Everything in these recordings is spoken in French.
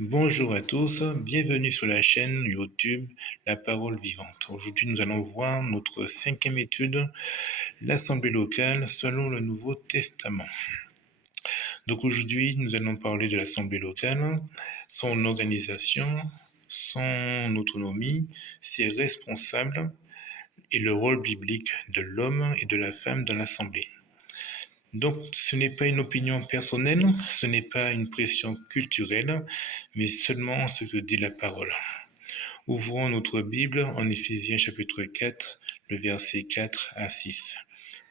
Bonjour à tous, bienvenue sur la chaîne YouTube La Parole Vivante. Aujourd'hui, nous allons voir notre cinquième étude, l'Assemblée locale selon le Nouveau Testament. Donc aujourd'hui, nous allons parler de l'Assemblée locale, son organisation, son autonomie, ses responsables et le rôle biblique de l'homme et de la femme dans l'Assemblée. Donc, ce n'est pas une opinion personnelle, ce n'est pas une pression culturelle, mais seulement ce que dit la parole. Ouvrons notre Bible en Éphésiens chapitre 4, le verset 4 à 6,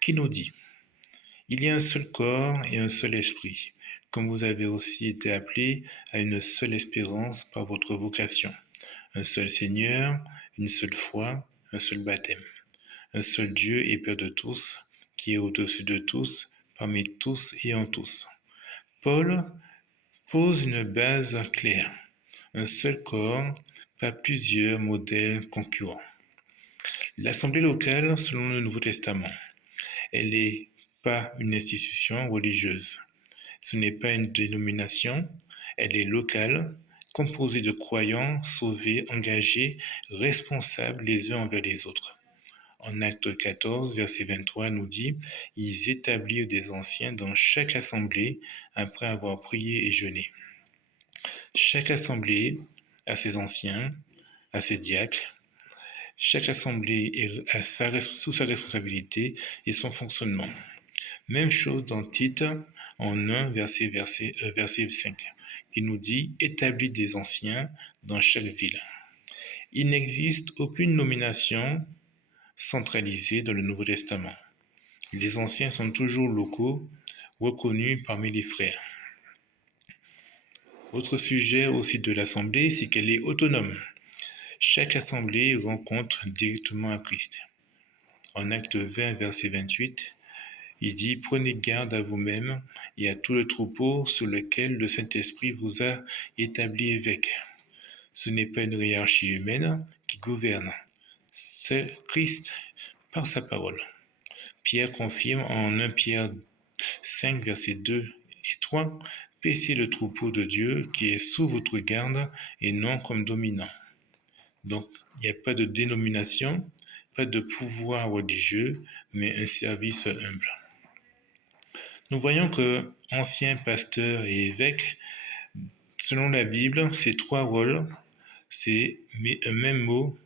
qui nous dit: Il y a un seul corps et un seul esprit, comme vous avez aussi été appelés à une seule espérance par votre vocation, un seul Seigneur, une seule foi, un seul baptême, un seul Dieu et Père de tous, qui est au-dessus de tous, parmi tous et en tous. Paul pose une base claire: un seul corps, pas plusieurs modèles concurrents. L'Assemblée locale, selon le Nouveau Testament, elle n'est pas une institution religieuse. Ce n'est pas une dénomination, elle est locale, composée de croyants, sauvés, engagés, responsables les uns envers les autres. En Acte 14, verset 23, nous dit: Ils établirent des anciens dans chaque assemblée après avoir prié et jeûné. Chaque assemblée a ses anciens, a ses diacres. Chaque assemblée est sous sa responsabilité et son fonctionnement. Même chose dans Tite, en 1, verset 5, qui nous dit: Établis des anciens dans chaque ville. Il n'existe aucune nomination centralisée dans le Nouveau Testament. Les anciens sont toujours locaux, reconnus parmi les frères. Autre sujet aussi de l'Assemblée, c'est qu'elle est autonome. Chaque assemblée rencontre directement à Christ. En Acte 20, verset 28, il dit: Prenez garde à vous-même et à tout le troupeau sur lequel le Saint-Esprit vous a établi évêque. Ce n'est pas une hiérarchie humaine qui gouverne, c'est Christ par sa parole. Pierre confirme en 1 Pierre 5, versets 2 et 3, Paissez le troupeau de Dieu qui est sous votre garde et non comme dominant. Donc, il n'y a pas de dénomination, pas de pouvoir religieux, mais un service humble. Nous voyons que anciens pasteurs et évêques, selon la Bible, ces trois rôles, c'est un même mot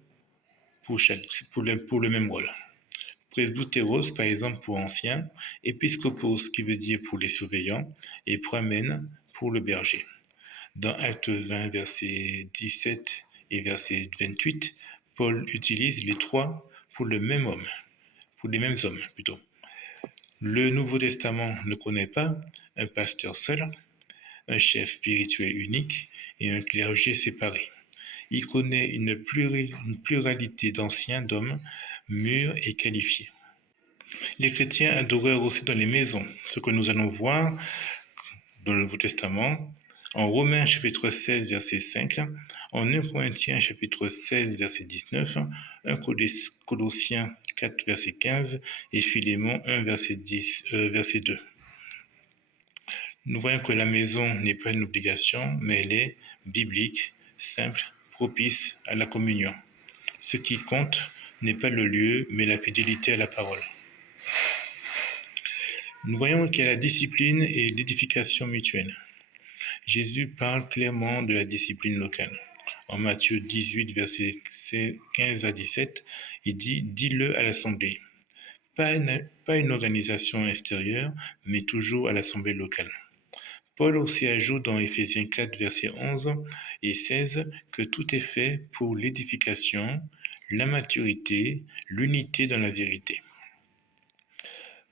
pour le même rôle. Presbyteros, par exemple, pour ancien, Episcopos, qui veut dire pour les surveillants, et Pramen, pour le berger. Dans Acte 20, verset 17 et verset 28, Paul utilise les trois pour le même homme, pour les mêmes hommes plutôt. Le Nouveau Testament ne connaît pas un pasteur seul, un chef spirituel unique et un clergé séparé. Il connaît une pluralité d'anciens, d'hommes mûrs et qualifiés. Les chrétiens adorèrent aussi dans les maisons, ce que nous allons voir dans le Nouveau Testament, en Romains chapitre 16, verset 5, en 1 Corinthiens chapitre 16, verset 19, 1 Colossiens 4, verset 15 et Philémon 1, verset 2. Nous voyons que la maison n'est pas une obligation, mais elle est biblique, simple, propice à la communion. Ce qui compte n'est pas le lieu, mais la fidélité à la parole. Nous voyons qu'il y a la discipline et l'édification mutuelle. Jésus parle clairement de la discipline locale. En Matthieu 18, versets 15 à 17, il dit: Dis-le à l'assemblée. Pas une organisation extérieure, mais toujours à l'assemblée locale. Paul aussi ajoute dans Éphésiens 4, versets 11 et 16 que tout est fait pour l'édification, la maturité, l'unité dans la vérité.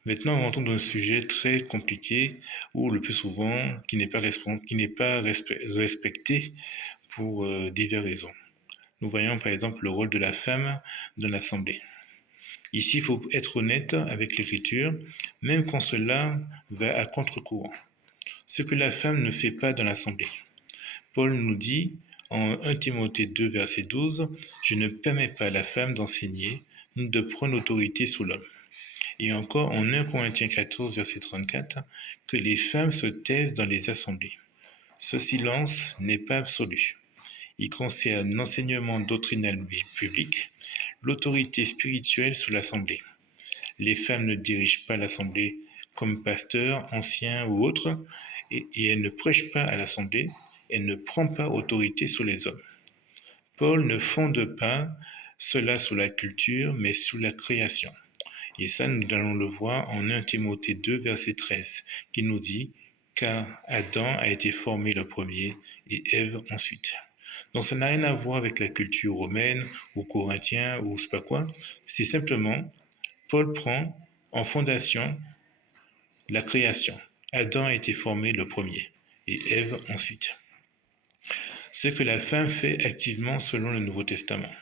Maintenant, rentrons dans un sujet très compliqué ou le plus souvent qui n'est pas respecté pour diverses raisons. Nous voyons par exemple le rôle de la femme dans l'assemblée. Ici, il faut être honnête avec l'écriture, même quand cela va à contre-courant. Ce que la femme ne fait pas dans l'assemblée. Paul nous dit en 1 Timothée 2, verset 12, « Je ne permets pas à la femme d'enseigner, ni de prendre autorité sur l'homme. » Et encore en 1 Corinthiens 14, verset 34, que les femmes se taisent dans les assemblées. Ce silence n'est pas absolu. Il concerne l'enseignement doctrinal public, l'autorité spirituelle sous l'Assemblée. Les femmes ne dirigent pas l'Assemblée comme pasteurs, anciens ou autres, et elles ne prêchent pas à l'Assemblée, elles ne prennent pas autorité sur les hommes. Paul ne fonde pas cela sous la culture, mais sous la création. Et ça, nous allons le voir en 1 Timothée 2, verset 13, qui nous dit « Car Adam a été formé le premier et Ève ensuite ». Donc ça n'a rien à voir avec la culture romaine ou corinthien ou je sais pas quoi. C'est simplement, Paul prend en fondation la création. Adam a été formé le premier et Ève ensuite. Ce que la femme fait activement selon le Nouveau Testament.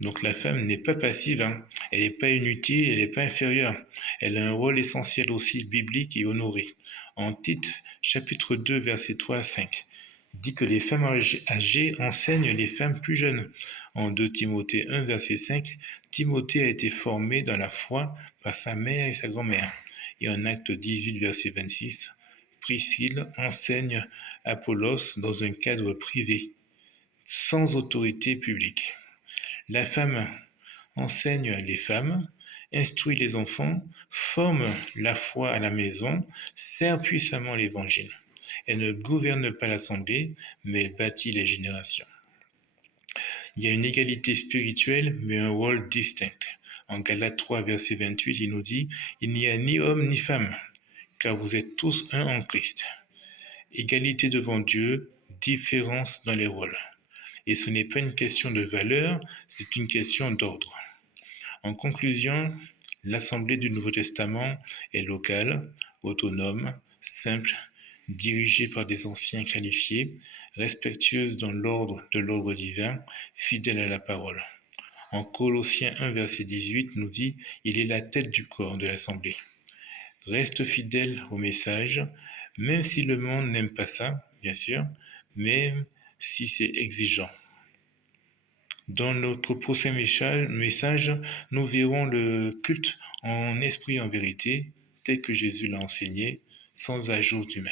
Donc la femme n'est pas passive, hein. Elle n'est pas inutile, elle n'est pas inférieure. Elle a un rôle essentiel aussi biblique et honoré. En Tite, chapitre 2, versets 3 à 5, dit que les femmes âgées enseignent les femmes plus jeunes. En 2 Timothée 1, verset 5, Timothée a été formé dans la foi par sa mère et sa grand-mère. Et en Acte 18, verset 26, Priscille enseigne Apollos dans un cadre privé, sans autorité publique. La femme enseigne les femmes, instruit les enfants, forme la foi à la maison, sert puissamment l'Évangile. Elle ne gouverne pas l'Assemblée, mais elle bâtit les générations. Il y a une égalité spirituelle, mais un rôle distinct. En Galates 3, verset 28, il nous dit « Il n'y a ni homme ni femme, car vous êtes tous un en Christ. » Égalité devant Dieu, différence dans les rôles. Et ce n'est pas une question de valeur, c'est une question d'ordre. En conclusion, l'Assemblée du Nouveau Testament est locale, autonome, simple, dirigée par des anciens qualifiés, respectueuse dans l'ordre divin, fidèle à la parole. En Colossiens 1, verset 18, nous dit « Il est la tête du corps de l'Assemblée ». Reste fidèle au message, même si le monde n'aime pas ça, bien sûr, même si c'est exigeant. Dans notre prochain message, nous verrons le culte en esprit et en vérité, tel que Jésus l'a enseigné, sans ajout humain.